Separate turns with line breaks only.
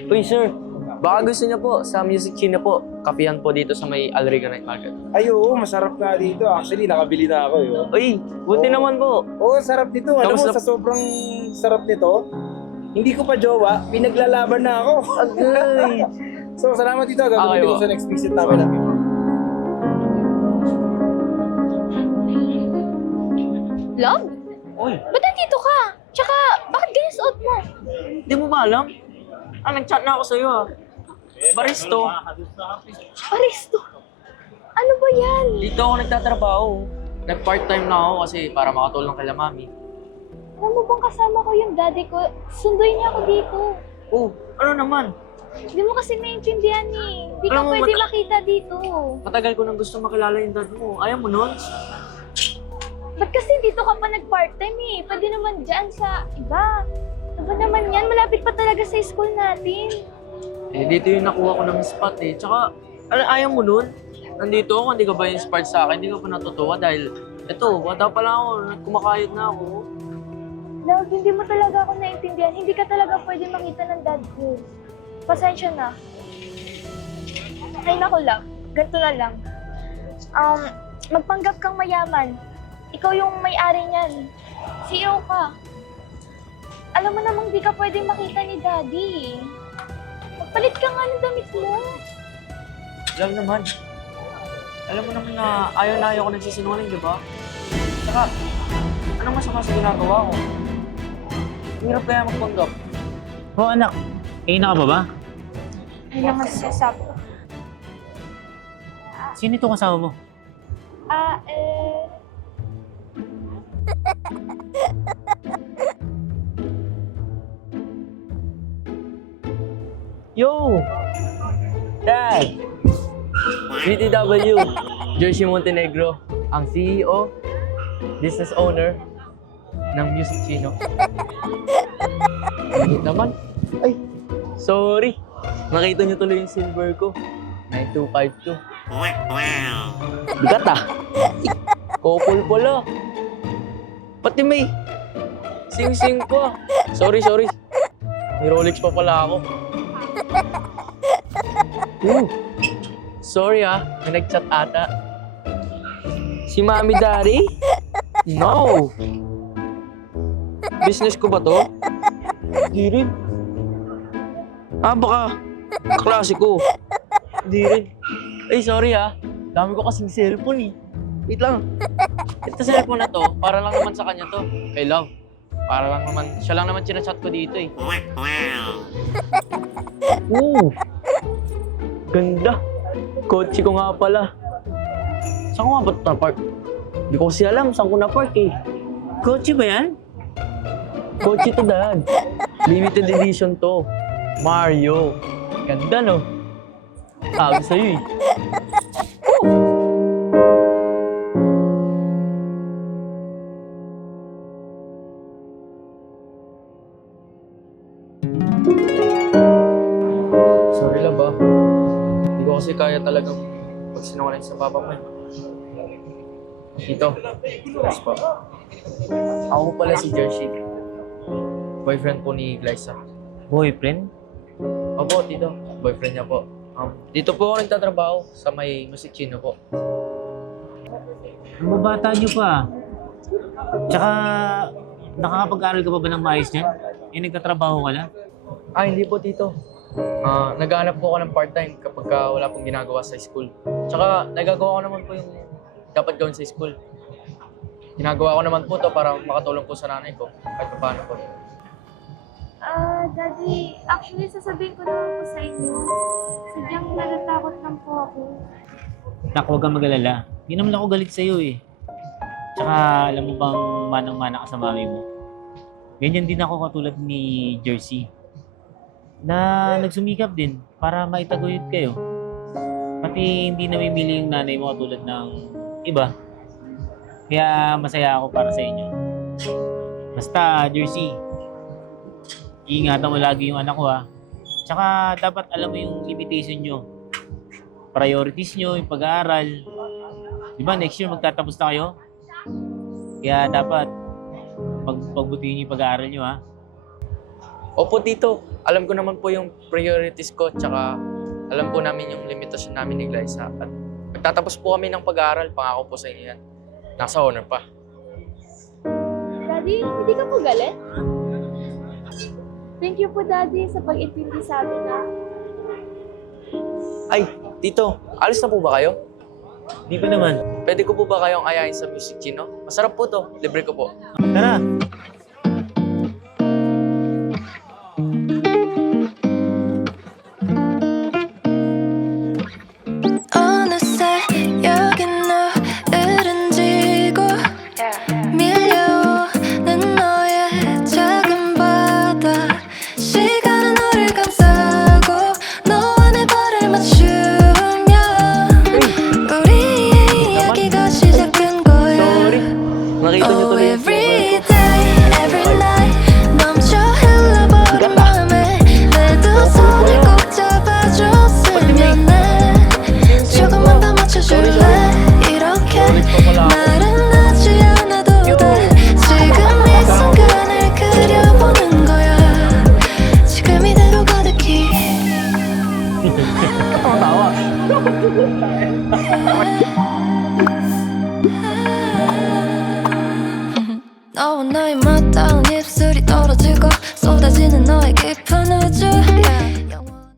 Uy, sir. Baka gusto niya po sa Music China po. Kapihan po dito sa may Alriga Night Market.
Ay, oo, masarap nga dito. Actually, nakabili na ako eh. Oh.
Uy, buti
Oo.
naman po.
Oo, sarap nito. Alam mo,
Kamusta-
sa sobrang sarap nito, hindi ko pa jowa, pinaglalaban na ako.
Agay.
So, salamat dito. Gagawin
Okay,
ko
oh.
sa next visit namin.
Love?
Uy,
Ba't nandito ka? Tsaka, bakit ganyan suot mo?
di mo ba alam? Nag-chat na ako sa'yo ah. Baristo.
Aristo? Ano ba yan?
Dito ako nagtatrabaho. Nag-part-time na ako kasi para makatulong kay mami.
Alam mo bang kasama ko yung daddy ko? Sunduin niya ako dito.
Oh, ano naman?
Hindi mo kasi naiintindihan eh. Hindi ka
Alam mo,
pwede makita dito.
Matagal ko nang gusto makilala yung dad mo. Ayaw mo nun?
Ba't kasi dito ka pa nag-part-time eh? Pwede naman dyan sa iba. Ano ba naman yan? Malapit pa talaga sa school natin.
Eh, dito yung nakuha ko ng spot eh. Tsaka, ayaw mo nun? Nandito ako, hindi ka ba inspired sa akin? Hindi ka pa natutuwa dahil, eto, bata pa lang ako, kumakayod na ako.
Love, hindi mo talaga ako naiintindihan. Hindi ka talaga pwede makita ng dad ko. Pasensya na. Ay naku, love. Ganito na lang. Magpanggap kang mayaman. Ikaw yung may-ari niyan. CEO ka. Alam mo namang di ka pwedeng makita ni daddy. Magpalit ka nga ng damit mo.
Alam naman. Alam mo naman na ayaw ko nagsisinungaling, di ba? Saka, anong masama sa ginagawa ko? Hirap kaya magpanggap.
Oh anak, na ka ba?
Ay naman sasabi.
Sino itong kasama mo?
Yo! Dad! BTW, Jersey Montenegro, ang CEO, business owner ng Music Chino. Bakit naman? Ay, sorry. Nakita niyo tuloy yung silver ko. 9252. Bigat ah. Couple pala. Pati may sing-sing pa. Sorry. May Rolex pa pala ako. Sorry ah, may nag-chat ata. Si Mami Daddy? No! Business ko ba to? Di rin. Baka kaklase ko. Di rin. Ay, sorry ah. Dami ko kasing cellphone eh. Wait lang. Ito cellphone na to, para lang naman sa kanya to. Kay Love. Para lang naman, siya lang naman chinachat ko dito eh. Ganda. Kotse ko nga pala. Saan ko nga ba ito na-park? Hindi ko kasi alam saan ko na-park eh.
Kotse ba yan?
Kotse to, Dad. Limited edition to. Mario. Ganda, no? Sabi sa'yo eh. Sorry lang ba? Hindi ko kasi kaya talagang magsinungaling sa papa mo eh. Dito. Yes po. Ako pala si Jersey. Boyfriend po ni Glyza.
Boyfriend?
Opo, tito. Boyfriend niya po. Dito po ako nagtatrabaho sa may Music Chino po.
Ang babata niyo pa. Tsaka, nakakapag-aral ka pa ba ng maayos niyan? Nagtatrabaho ka na?
Hindi po, tito. Naghahanap po ako ng part-time kapag wala pong ginagawa sa school. Tsaka, nagagawa ko naman po yung dapat gawin sa school. Ginagawa ko naman po to para makatulong po sa nanay ko. Kahit pa paano po.
Daddy, actually sasabihin ko naman po sa inyo. Sadyang natatakot lang po ako.
Nak, huwag kang mag-alala. Hindi naman ako galit sa'yo eh. Tsaka, alam mo bang manang-mana ka sa mami mo? Ganyan din ako katulad ni Jersey. Na nagsumikap din para maitaguyod kayo. Pati hindi namimili yung nanay mo katulad ng iba. Kaya masaya ako para sa inyo. Basta, Jersey, iingatan mo lagi yung anak ko ha. Tsaka dapat alam mo yung limitation nyo. Priorities nyo, yung pag-aaral. Di ba next year magtatapos na kayo? Kaya dapat pagbutihin yung pag-aaral nyo ha.
Opo, tito. Alam ko naman po yung priorities ko, tsaka alam po namin yung limitasyon namin ni Glyza. At magtatapos po kami ng pag-aaral, pangako po sa inyo yan. Nasa honor pa.
Daddy, hindi ka po galit? Thank you po, Daddy, sa pag-intindi sa amin na.
Ay, tito, alis na po ba kayo?
Di ba naman?
Pwede ko po ba kayong ayayin sa Music Chino? Masarap po to. Libre ko po.
Tara!
어느새 여긴 노을은 지고 밀려오는 너의 작은 바다 시간은 우릴 감싸고 너와 내 발을 맞추며 우리의 이야기가 시작된 거야
Sorry. Nakita niyo
Oh
tuloy yung
every day